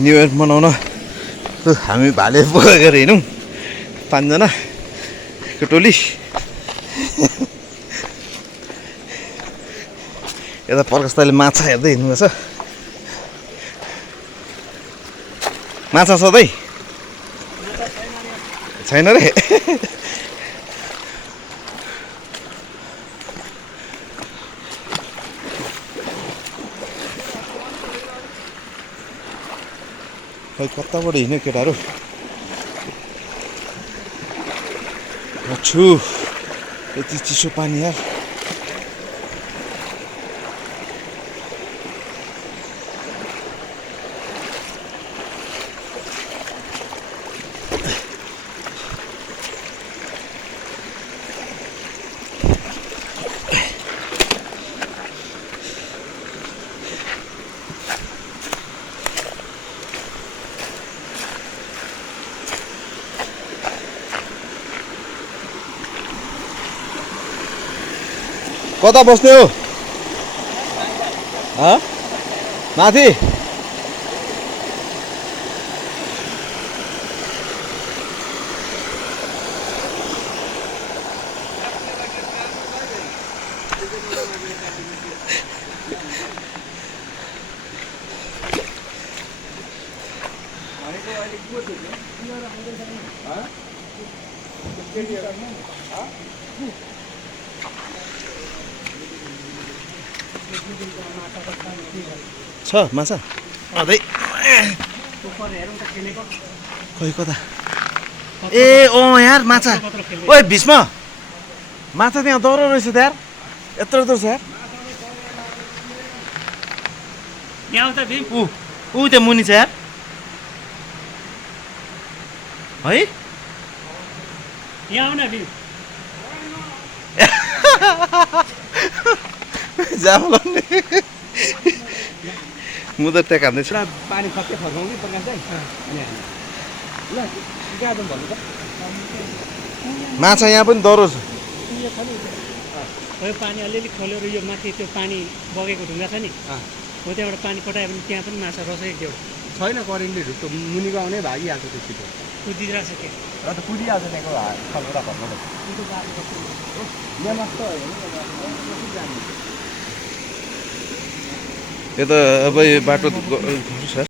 New year मनाउन हामी भाले बोकेर हिँड्यौँ 5 जनाको टोली। यता प्रकाशले माछा हेर्दै हिँड्नुपर्छ। माछा सधैँ छैन रे। खै कताबाट हिँड्यो केटाहरू। छु यति चिसो पानी यार। कता बस्ने हो? माथि छ माछा अझै। खै कता? ए यार माछा। ओइ भीष्म माछा त्यहाँ दौरो रहेछ त यार। यत्रो यत्रो छ यार। ऊ त्यहाँ मुनि छ यार है। म त त्यहाँ खाँदैछु। पानी सबै फर्काउँ कि प्रकाश दाइ? ल गाजम भन्नु त। माछा यहाँ पनि दरो छ। यो पानी अलिअलि खोलेर यो माथि त्यो पानी बगेको ढुङ्गा छ नि, हो त्यहाँबाट पानी पठायो भने त्यहाँ पनि माछा रस एक देऊ। छैन करेन्टले ढुक्क मुनिको आउने भागिहाल्छ त्यो छिटो। कुदिरहेछ के र त कुदिहाल्छ त्यहाँको खलबुडा भन्नु त। यहाँ मस्तो यो त अब यो बाटो छ।